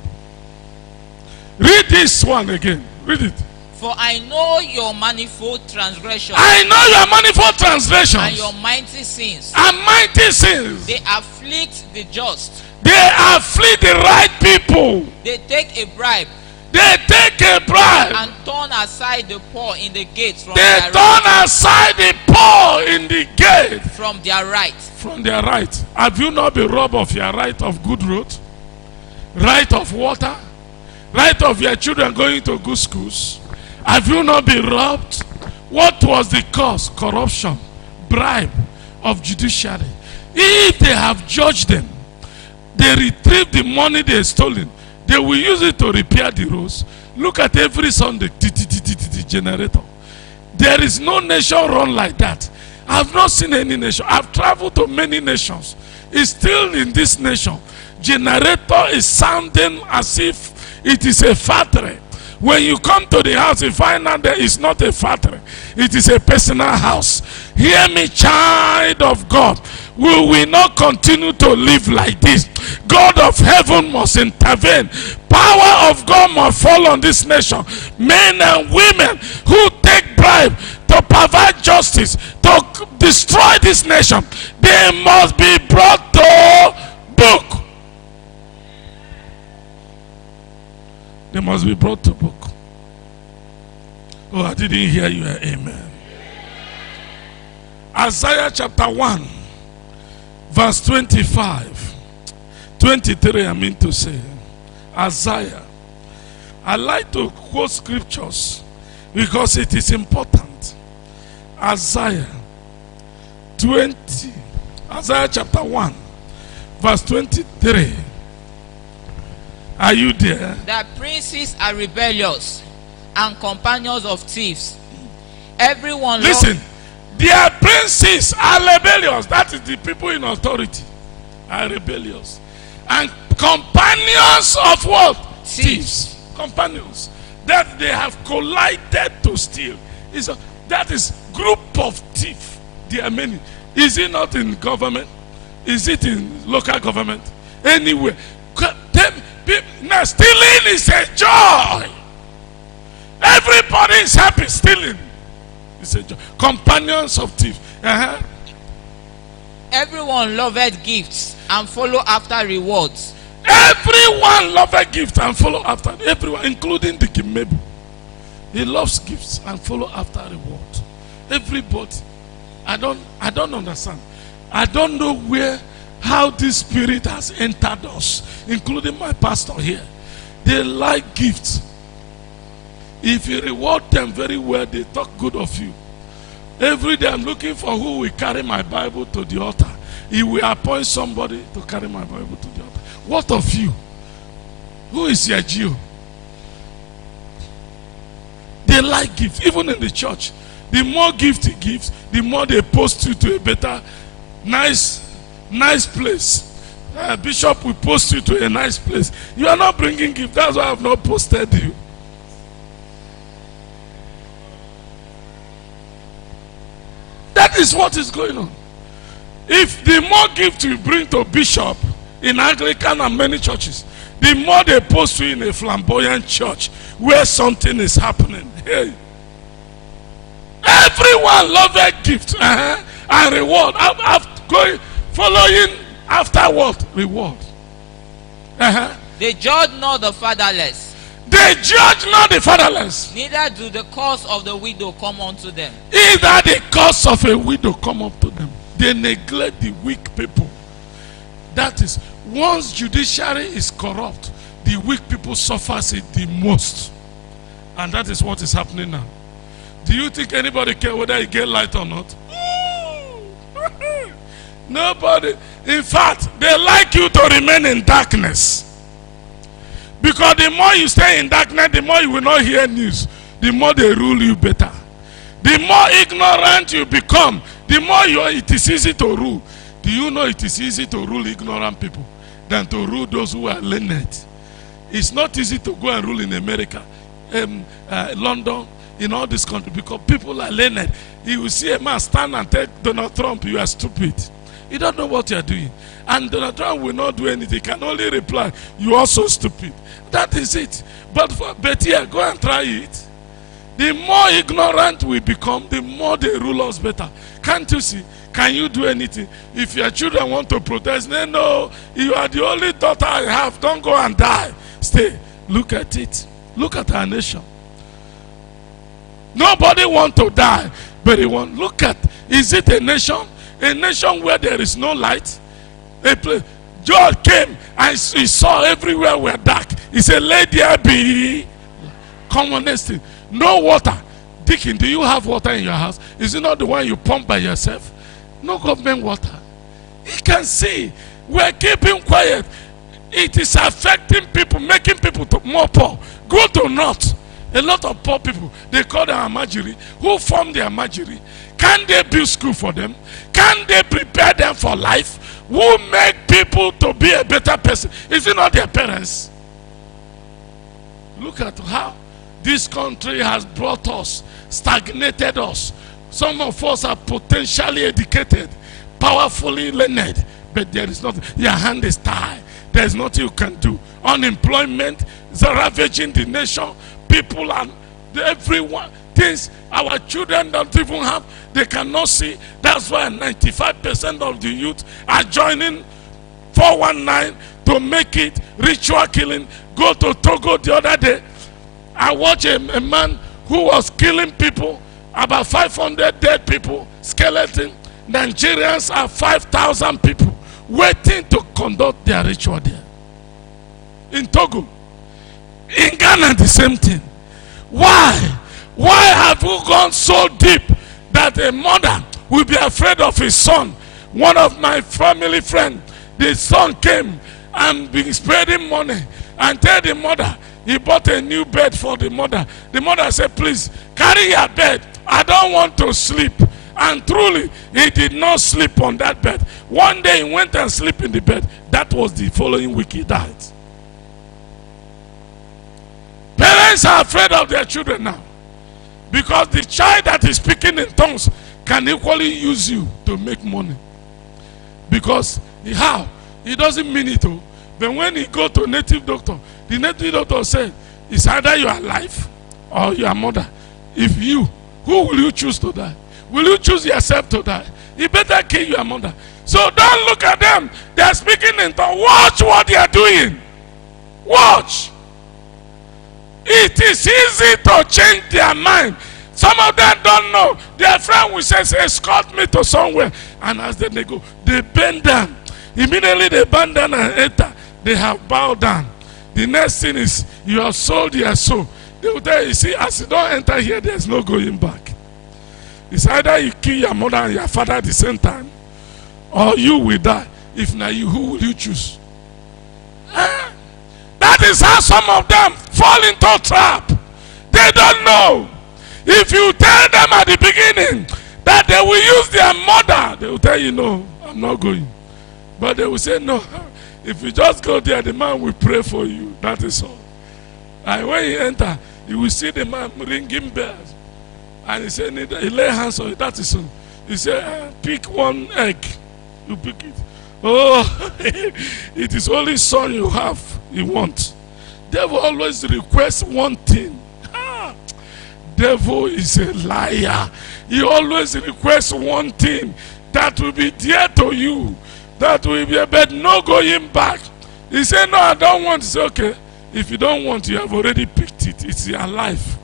Read this one again. Read it. For I know your manifold transgressions. I know your manifold transgressions. And your mighty sins. And mighty sins. They afflict the just. They afflict the right people. They take a bribe. They take a bribe. And turn aside the poor in the gates from they their turn right. aside the poor in the gate. From their right. From their right. Have you not been robbed of your right of good road? Right of water? Right of your children going to good schools? Have you not been robbed? What was the cause? Corruption, bribe of judiciary. If they have judged them, they retrieve the money they stolen, they will use it to repair the roads. Look at every Sunday, generator. There is no nation run like that. I have not seen any nation. I've traveled to many nations. It's still in this nation. Generator is sounding as if it is a factory. When you come to the house, you find out that it's not a factory. It is a personal house. Hear me, child of God. We will not continue to live like this. God of heaven must intervene. Power of God must fall on this nation. Men and women who take bribe to provide justice, to destroy this nation, they must be brought to book. They must be brought to book. Oh, I didn't hear you. Amen. Isaiah chapter 1, verse 25. 23, I mean to say. Isaiah. I like to quote scriptures because it is important. Isaiah 20. Isaiah chapter 1, verse 23. Are you there? That princes are rebellious and companions of thieves. Everyone listen, their princes are rebellious. That is the people in authority are rebellious. And companions of what? Thieves. Companions. That they have collided to steal. That is group of thieves. There are many. Is it not in government? Is it in local government? Anywhere. Now, stealing is a joy. Everybody is happy stealing. It's a joy. Companions of thieves. Everyone loveth gifts and follow after rewards. Everyone loveth gifts and follow after. Everyone, including the Kimebu. He loves gifts and follow after rewards. Everybody. I don't understand. I don't know how this spirit has entered us, including my pastor here. They like gifts. If you reward them very well, they talk good of you. Every day I'm looking for who will carry my Bible to the altar. He will appoint somebody to carry my Bible to the altar. What of you? Who is your Jew? They like gifts, even in the church. The more gift he gives, the more they post you to a better, nice place. Bishop will post you to a nice place. You are not bringing gift. That's why I have not posted you. That is what is going on. If the more gift you bring to bishop in Anglican and many churches, the more they post you in a flamboyant church where something is happening. Hey. Everyone loves a gift and reward. I'm going following after what? Reward. They judge not the fatherless. They judge not the fatherless. Neither do the cause of the widow come unto them. Either the cause of a widow come up to them. They neglect the weak people. That is, once judiciary is corrupt, the weak people suffers it the most. And that is what is happening now. Do you think anybody care whether you get light or not? Nobody. In fact, they like you to remain in darkness. Because the more you stay in darkness, the more you will not hear news. The more they rule you better. The more ignorant you become, the more it is easy to rule. Do you know it is easy to rule ignorant people than to rule those who are learned? It's not easy to go and rule in America, London, in all this country, because people are learned. You will see a man stand and tell Donald Trump, you are stupid. You don't know what you are doing. And Donald Trump will not do anything. He can only reply, you are so stupid. That is it. But here, go and try it. The more ignorant we become, the more they rule us better. Can't you see? Can you do anything? If your children want to protest, no, you are the only daughter I have. Don't go and die. Stay. Look at it. Look at our nation. Nobody wants to die, but they want. Look at, is it a nation? A nation where there is no light? God came and he saw everywhere were dark. He said, let there be commonest thing. No water. Deacon, do you have water in your house? Is it not the one you pump by yourself? No government water. He can see. We're keeping quiet. It is affecting people, making people more poor. Go to North. A lot of poor people, they call them Amajiri. Who form the Amajiri? Can they build school for them? Can they prepare them for life? Who make people to be a better person? Is it not their parents? Look at how this country has brought us, stagnated us. Some of us are potentially educated, powerfully learned, but there is nothing. Your hand is tied. There is nothing you can do. Unemployment is ravaging the nation. People and everyone, things our children don't even have, they cannot see. That's why 95% of the youth are joining 419 to make it ritual killing. Go to Togo the other day. I watched a man who was killing people, about 500 dead people, skeleton. Nigerians are 5,000 people waiting to conduct their ritual there. In Togo. In Ghana, the same thing. Why? Why have you gone so deep that a mother will be afraid of his son? One of my family friends, the son came and be spreading money and tell the mother he bought a new bed for the mother. The mother said, please carry your bed. I don't want to sleep. And truly, he did not sleep on that bed. One day he went and slept in the bed. That was the following week he died. Parents are afraid of their children now. Because the child that is speaking in tongues can equally use you to make money. Because how? He doesn't mean it all. But when he go to native doctor, the native doctor said, it's either you are alive or your mother. If you, who will you choose to die? Will you choose yourself to die? You better kill your mother. So don't look at them. They are speaking in tongues. Watch what they are doing. Watch. It is easy to change their mind. Some of them don't know. Their friend will say, escort me to somewhere. And as they go, they bend down. Immediately they bend down and enter. They have bowed down. The next thing is, you have sold your soul. They will tell you, see, as you don't enter here, there's no going back. It's either you kill your mother and your father at the same time, or you will die. If not you, who will you choose? That is how some of them fall into a trap. They don't know. If you tell them at the beginning that they will use their mother, they will tell you, no, I'm not going. But they will say, no, if you just go there, the man will pray for you. That is all. And when you enter, you will see the man ringing bells. And he said, he lay hands on it. That is all. He said, pick one egg. You pick it. Oh, it is only son you have, you want. Devil always requests one thing. Devil is a liar. He always requests one thing that will be dear to you. That will be, but no going back. He said, no, I don't want. It's okay. If you don't want, you have already picked it. It's your life.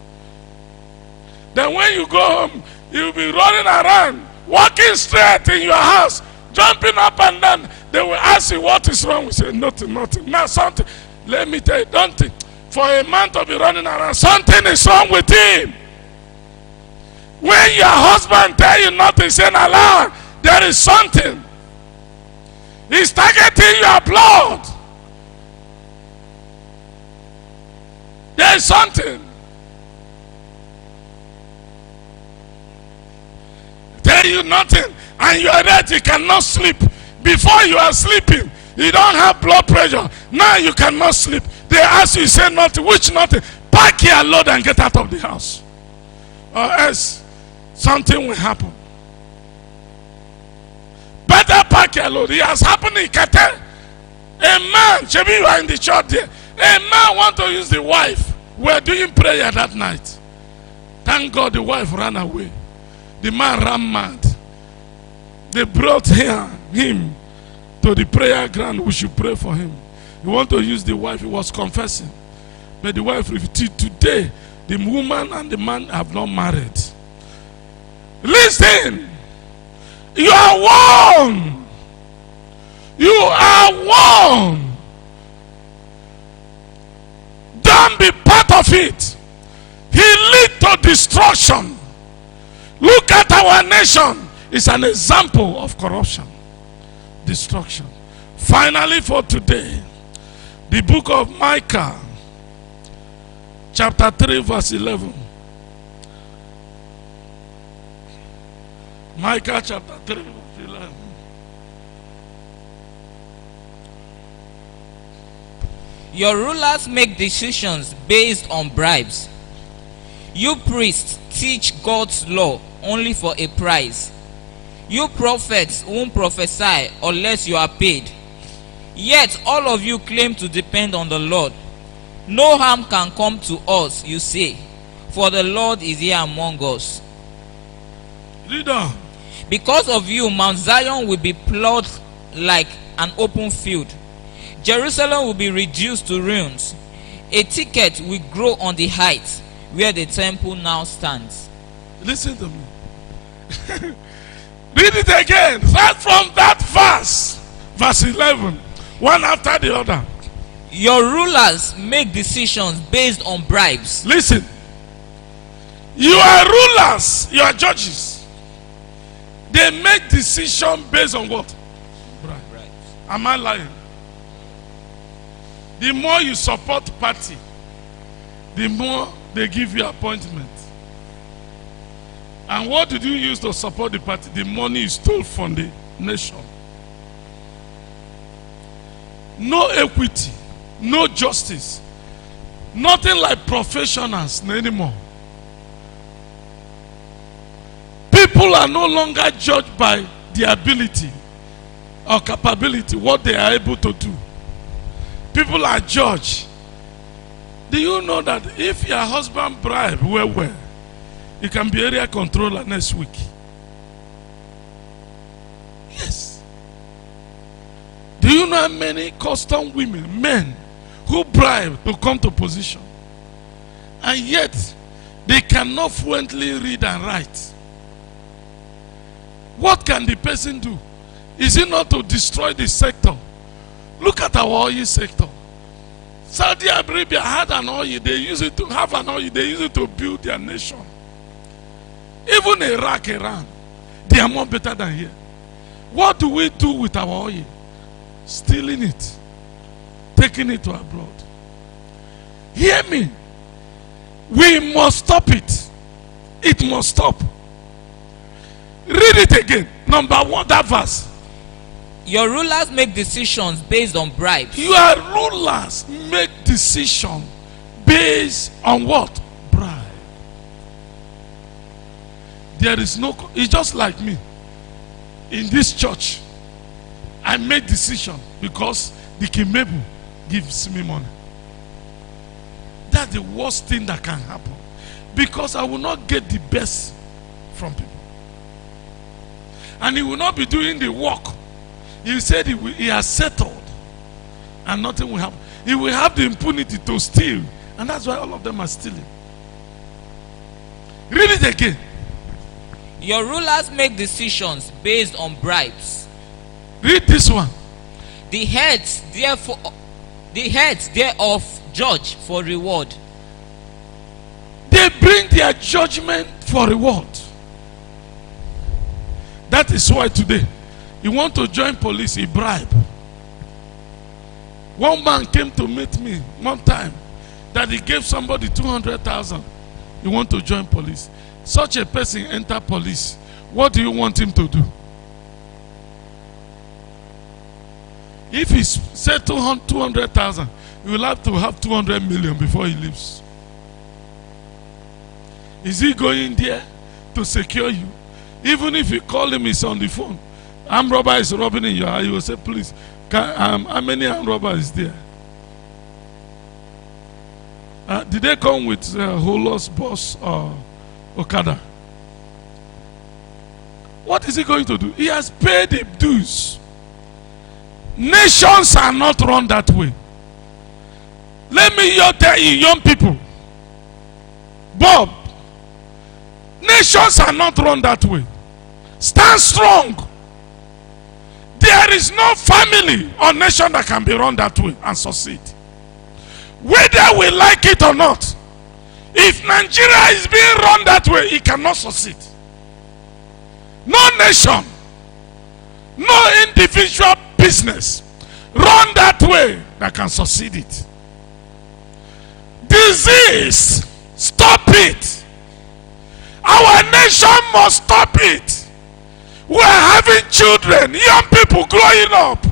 Then when you go home, you'll be running around, walking straight in your house, jumping up and down. They will ask you what is wrong. We say, nothing. Now something. Let me tell you, don't think. For a man to be running around, something is wrong with him. When your husband tell you nothing, say, Allah, there is something. He's targeting your blood. There is something. Tell you nothing, and you are ready, you cannot sleep. Before you are sleeping, you don't have blood pressure. Now you cannot sleep. They ask you, say nothing. Which nothing? Pack your load and get out of the house. Or else something will happen. Better pack your load. It has happened in Qatar. A man, maybe you are in the church there. A man want to use the wife. We are doing prayer that night. Thank God the wife ran away. The man ran mad. They brought him to the prayer ground. We should pray for him. He want to use the wife. He was confessing. But the wife refused. Today, the woman and the man have not married. Listen. You are warned. You are warned. Don't be part of it. He lead to destruction. Look at our nation. It's an example of corruption, destruction. Finally, for today, the book of Micah, chapter 3, verse 11. Micah chapter 3, verse 11. Your rulers make decisions based on bribes. You priests teach God's law only for a price. You prophets won't prophesy unless you are paid. Yet all of you claim to depend on the Lord. No harm can come to us, you say, for the Lord is here among us. Read on. Because of you, Mount Zion will be plowed like an open field. Jerusalem will be reduced to ruins. A thicket will grow on the height where the temple now stands. Listen to me. Read it again. Right from that verse 11, one after the other. Your rulers make decisions based on bribes. Listen. You are rulers, you are judges. They make decisions based on what? Bribes. Am I lying? The more you support party, the more they give you appointment. And what did you use to support the party? The money you stole from the nation. No equity, no justice, nothing like professionals anymore. People are no longer judged by their ability or capability, what they are able to do. People are judged. Do you know that if your husband bribe well, you can be area controller next week? Yes. Do you know how many custom women, men, who bribe to come to position? And yet, they cannot fluently read and write. What can the person do? Is it not to destroy the sector? Look at our oil sector. Saudi Arabia had an oil, they use it to have an oil, they use it to build their nation. Even Iraq, Iran, they are more better than here. What do we do with our oil? Stealing it, taking it to abroad. Hear me. We must stop it. It must stop. Read it again. Number 1, that verse. Your rulers make decisions based on bribes. Your rulers make decisions based on what? Bribe. There is no, it's just like me. In this church, I make decision because the Kimebu gives me money. That's the worst thing that can happen. Because I will not get the best from people. And he will not be doing the work. He said he has settled and nothing will happen. He will have the impunity to steal. And that's why all of them are stealing. Read it again. Your rulers make decisions based on bribes. Read this one. The heads thereof judge for reward. They bring their judgment for reward. That is why today, you want to join police, he bribe. One man came to meet me one time that he gave somebody 200,000. You want to join police. Such a person enter police. What do you want him to do? If he said 200,000, you will have to have 200 million before he leaves. Is he going there to secure you? Even if you call him, he's on the phone. Armed robber is robbing in your eye. You will say, please, how many armed robbers is there? Did they come with Holos, Boss, or Okada? What is he going to do? He has paid the dues. Nations are not run that way. Let me tell you, young people. Bob, nations are not run that way. Stand strong. There is no family or nation that can be run that way and succeed. whether we like it or not. If Nigeria is being run that way, it cannot succeed. No nation, no individual business run that way that can succeed it. Disease, stop it. Our nation must stop it. We are having children, young people growing up.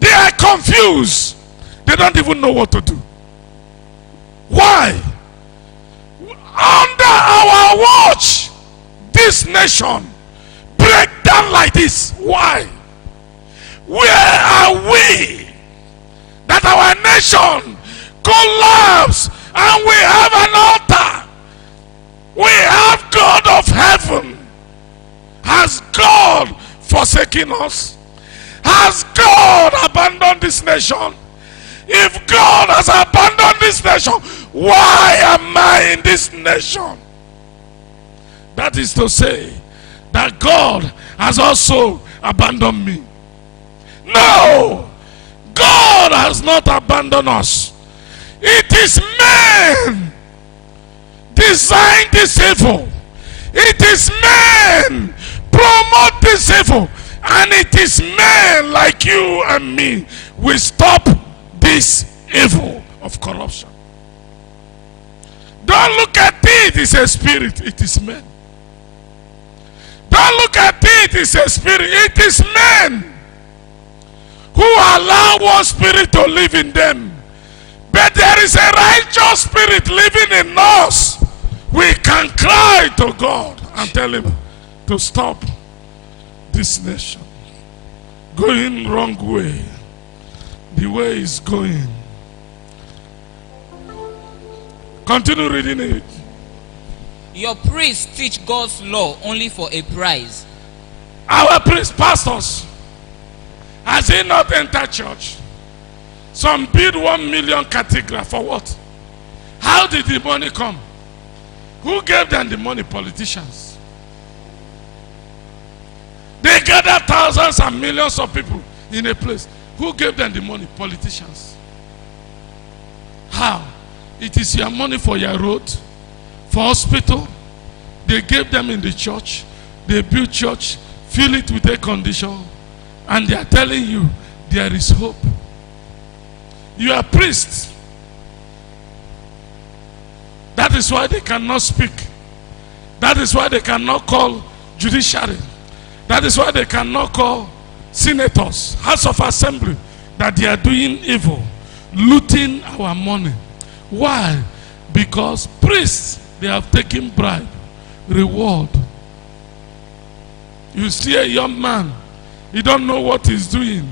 They are confused. They don't even know what to do. Why? Under our watch, this nation break down like this. Why? Where are we that our nation collapse and we have an altar? We have God of heaven. Has God forsaken us? Has God abandoned this nation? If God has abandoned this nation, why am I in this nation? That is to say that God has also abandoned me. No, God has not abandoned us. It is men design this evil. It is men promote this evil. And it is men like you and me will stop this evil of corruption. Don't look at it, it's a spirit, it is men. Don't look at it, it's a spirit, it is men who allow one spirit to live in them. But there is a righteous spirit living in us. We can cry to God and tell him to stop this nation going wrong way. The way is going. Continue reading it. Your priests teach God's law only for a prize. Our priest pastors, has he not entered church? Some build 1 million cathedral for what? How did the money come? Who gave them the money? Politicians. They gather thousands and millions of people in a place. Who gave them the money? Politicians. How? It is your money for your road, for hospital. They gave them in the church. They built church, fill it with air condition, and they are telling you there is hope. You are priests. That is why they cannot speak. That is why they cannot call judiciary. That is why they cannot call senators, House of Assembly, that they are doing evil, looting our money. Why? Because priests, they have taken bribe, reward. You see a young man, he don't know what he's doing.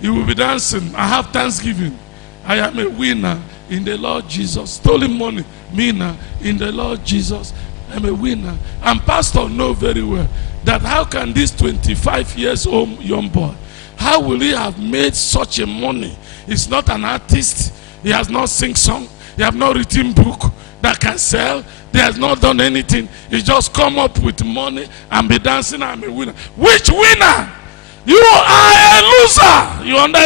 He will be dancing. I have Thanksgiving. I am a winner in the Lord Jesus. Stolen money, winner in the Lord Jesus. I'm a winner. And pastor know very well that how can this 25 years old young boy, how will he have made such a money? He's not an artist. He has not sing song. He has not written book that can sell. He has not done anything. He just come up with money and be dancing. I'm a winner. Which winner? You are a loser. You understand?